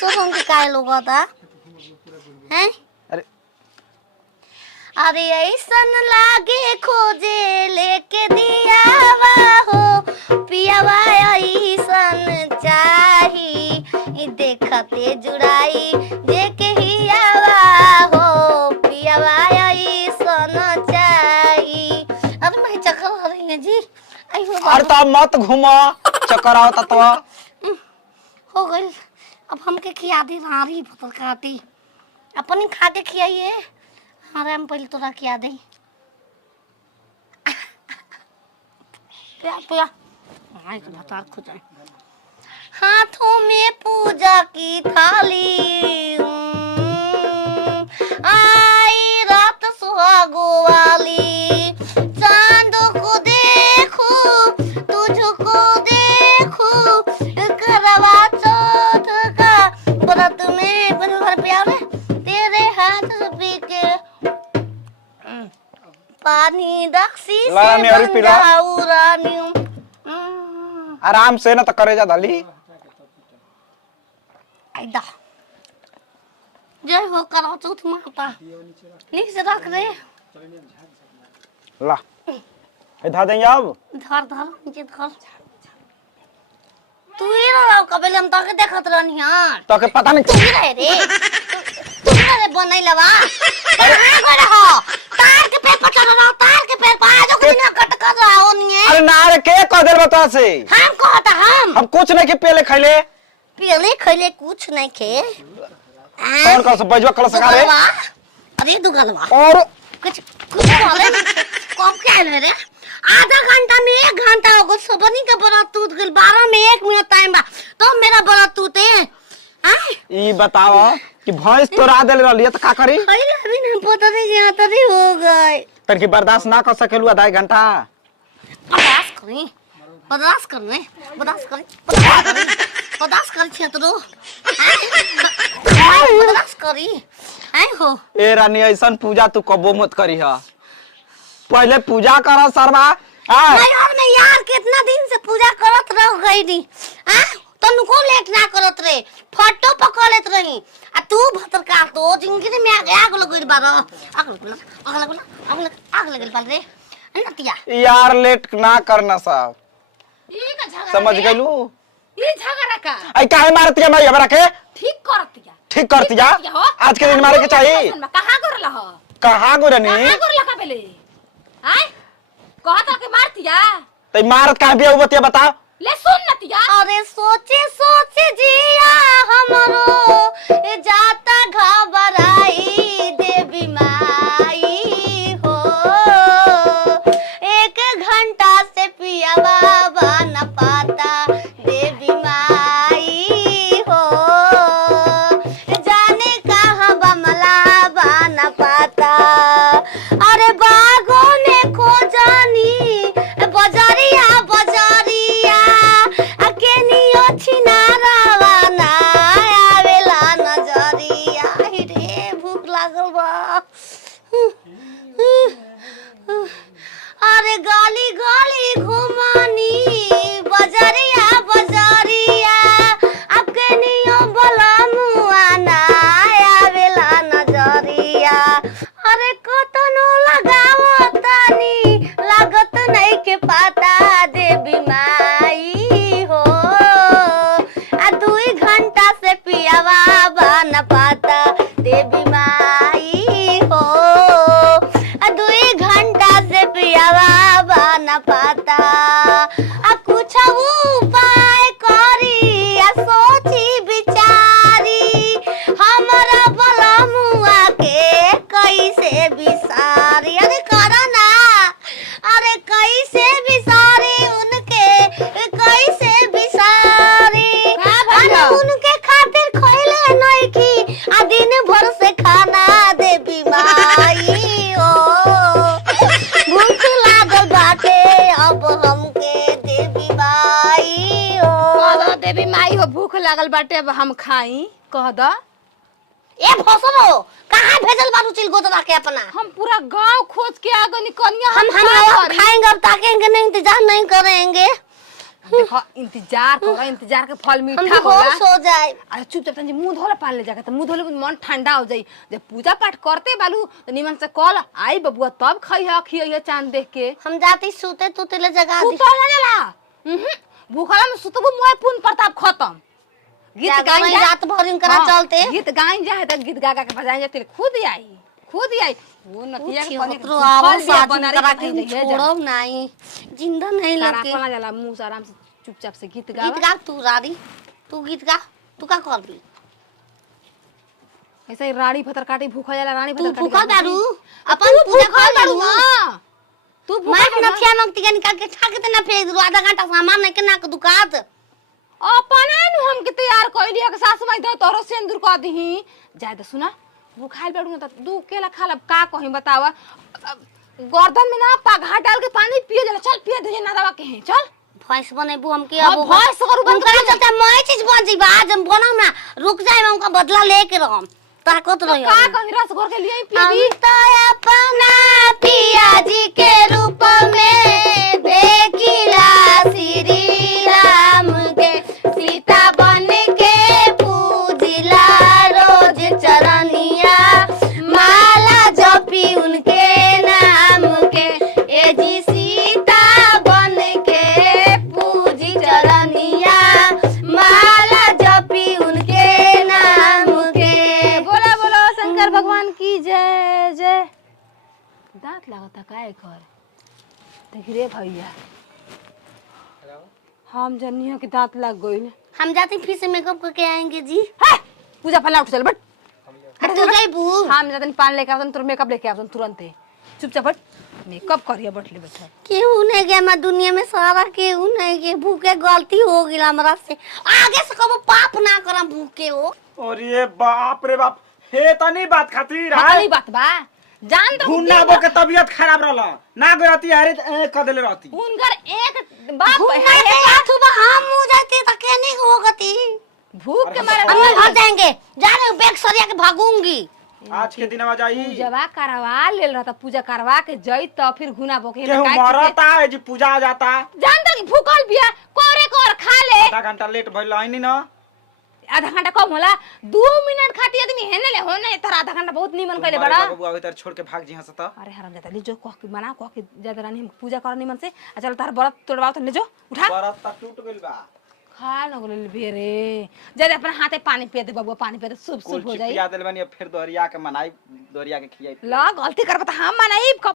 दूसरों रंग के काहे लोग होता हैं? अरे अरे ऐसन लागे खोजे लेके दियावा हो पियावा ऐसन चाही देखते जुड़ाई देखे हियावा हो पियावा ऐसन चाही। अरे मैं चक्कर आ रही है जी। अरे तो मत घूमा चक्कर आवता तो हो गई। अब हमके खिया दी रारी पतर काटी अपन खा के खियाइए। अरे हम पहले तोरा खिया दे पिया भतार खो जाए। हाथों में पूजा की थाली आई रात सुहागो वाली चांद को देखो तुझको देखो करवा चौथ का व्रत में घर पे आवे तेरे हाथ पी के पानी दक्षी से बन जाऊं रानी। आराम से ना तो करे जा दाली आइदा जय हो करो चौथ माता नीचे रख दे ला इधर देंगे अब धर धर नीचे धर तू ही रहो कबल हम ताके देखत रहनी यार तो के पता नहीं तू ही रहे रे तू रे बनई लवा कहां गए हो तार के पैर पर चढ़ रहा तार के पैर पर आज को ना कट कर रहा ओनिए। अरे ना रे के कह देल बता से हम कहता हम कुछ नहीं के पहले खैले कुछ नहीं खे कौन कौन से बजवा कल सका रे अरे दुगलवा और कुछ बोले कब क्या है रे आधा घंटा में 1 घंटा हो गो सबनी के बड़ा टूट गइल 12 में 1 मिनट टाइम बा तो मेरा बड़ा टूटे हैं। ई बताओ कि भैंस तोरा देल रहली त का करी अरे अभी नहीं पता नहीं क्या तभी हो गए तर की बर्दाश्त ना कर सकेलु आधा घंटा बर्दाश्त करने बर्दाश्त कर छेतरो बर्दाश्त करी आई हो ए रानी ऐसन पूजा तू कबो मत करी हा पहले पूजा कर सरवा मैं यार कितना दिन से पूजा करत रह गई नी हां तनको लेट ना करत रे फोटो पकड़ लेत रही आ तू भतर का तो जिंदगी में आग लगइल बार आग लगइल बार रे नतिया यार लेट ना करना साहब ई का झगड़ा समझ गइलू ई झगड़ा का आई काहे मारतिया मैं हमरा के ठीक करतिया आज के दिन मारे के चाहिए कहां करला हो कहां गोरनी कहां करला का बेले हां कहत के मारतिया तई मारत काहे बिया बतिया बता ले सुन नतिया अरे सोचे जिया हमरो जाता घबराई देवी माई हो 1 घंटा से पिया बाबा न पाता देवी माई हो जाने कहां बमला बन पाता। अरे बागों में खो जानी बजरिया अकेनियो छिनारावा ना आवेला नजरिया रे भूख लागल बा। अरे गाली गाली घुमानी बजरिया अकेनियो बला मुआ ना आवेला नजरिया। अरे कतनो लगावो तानी लागत नहीं के पाता देवी माई हो आ 2 घंटा से पियावा बन पाता देवी माई हो आ 2 घंटा से पियावा बन पाता। आ कुछ उपाय करी आ सोची विचारी हमरा बला मुआ के कैसे बिसारी। अरे करा ना अरे कैसे बिसारी उनके कैसे बिसारी अरे उनके खातिर खइले नहीं की आ दिन भर से खाना देवी माई ओ भूख लागल बाटे अब हमके देवी माई ओ कह देवी माई हो भूख लागल बाटे अब हम खाई कह द ए भसरो कहां भेजल बारू चिल गोदरा के अपना हम पूरा गांव खोज के आ गनी कनिया हम खाएंगे अब ताकेंगे नहीं इंतजार नहीं करेंगे देखो इंतजार करो, इंतजार के फल हम मीठा होला। बेहोश हो जाए। अरे चुपचाप तनी मुंह धोला पान ले जाके, तो मुंह धोले मन ठंडा हो जाई। जब पूजा पाठ करते बालू तो निमन से कल आई बबुआ तब खइहा खिया चांद देख के। हम जाती सूते तू तेले जगा तू दी। तो ना जाला भूखला में सुतबू मोय पूर्ण प्रताप खत्म। गीत गाई रात भर इनकरा चलते। गीत गाई जाए त गीत गा गा के बजाई जाते खुद आई वो नतिया के पानी तो आवाज बना करा रही के छोड़ो नहीं, जिंदा नहीं लगे। तारा जाला मुंह से आराम से चुपचाप से गीत गा। गीत गा तू रानी, तू गीत गा। तू का कर दी ऐसे ही रानी फतर काटी भूखा जाला, रानी तू फतर काटी भूखा दारू अपन अपन पूजा कर दारू। तू मैं भूखा नथिया मंगती का निकाल के ठाक के ना फेंक दू। आधा घंटा सामान नहीं के ना के दुकात। अपने नु हम के तैयार कइलिया के सास माई दो तोरो सिंदूर क दही जाय त सुना वो खाइल बैठू त दू केला खाला का कहि बतावा। गर्दन में ना पघा डाल के पानी पिए जाला। चल पिए दे ना दवा के हैं चल। भैंस बनेबू हम के हाँ, अब भैंस करू बन उनका चलते मैं चीज बन जी आज हम बनाऊ ना। रुक जाए मैं उनका बदला लेके रहम ताकत रही। का कहि रस घोर के लिए पिए हम दी। तो अपना पिया जी के रूप में देखिला श्री राम के सीता बन के पूजिला रोज चरनिया माला जपी उनके नाम के। ए जी सीता बन के पूजी चरनिया माला जपी उनके नाम के। बोला बोला शंकर भगवान की जय जय। दांत लागता काय कर देख रे भैया हम जन्नियो के दांत लग गइल। हम जाते फिर से मेकअप करके आएंगे जी। है पूजा फला उठ चल बट। तू जाइबू हम जातन पान लेके आवतन तोर मेकअप लेके आवतन तुरंत चुपचाप बट मेकअप करिया बैठले बैठा। केहू नहीं गया मैं दुनिया में सारा केहू नहीं गया। भूखे गलती हो गई हमरा से। आगे से कबो पाप ना करम भूखे हो। अरे बाप रे बाप, हे तनी बात खातिर हां बात बा जान तो भुन्ना बो के तबीयत खराब रहला ना गयती हरे क देले रहती। उनकर एक बाप भूखा के साथ हम मुंह जाते तो के नहीं होगती। भूख के मारे हम घर जाएंगे जा रहे बैग सरिया के भागूंगी। आज के दिन में जाई पूजवा करवा लेल रहता। पूजा करवा के जई तो फिर घुना बोके केहू मरता है जी पूजा जाता। जानता कि भूखल बिया कोरे कोर खा ले। आधा घंटा लेट भइल आइनी ना। आधा घंटा कम होला 2 मिनट खाती आदमी हेने ले होने तर आधा घंटा बहुत नीमन कइले बड़ा। बाबू अभी तर छोड़ के भाग जी हंसता। अरे हराम जाता ले जो कह के मना कह के ज्यादा रानी हम पूजा कर निमन से चल तार व्रत तोड़वाओ तो ले जो उठा व्रत त टूट गइल बा। खा लगल बेरे जद अपना हाथे पानी पिए दे बबुआ। पानी पिए दे शुभ शुभ हो जाई। पिया देल बनी फिर दोहरिया के मनाई दोहरिया के खियाई। ला गलती करबत हम मनाई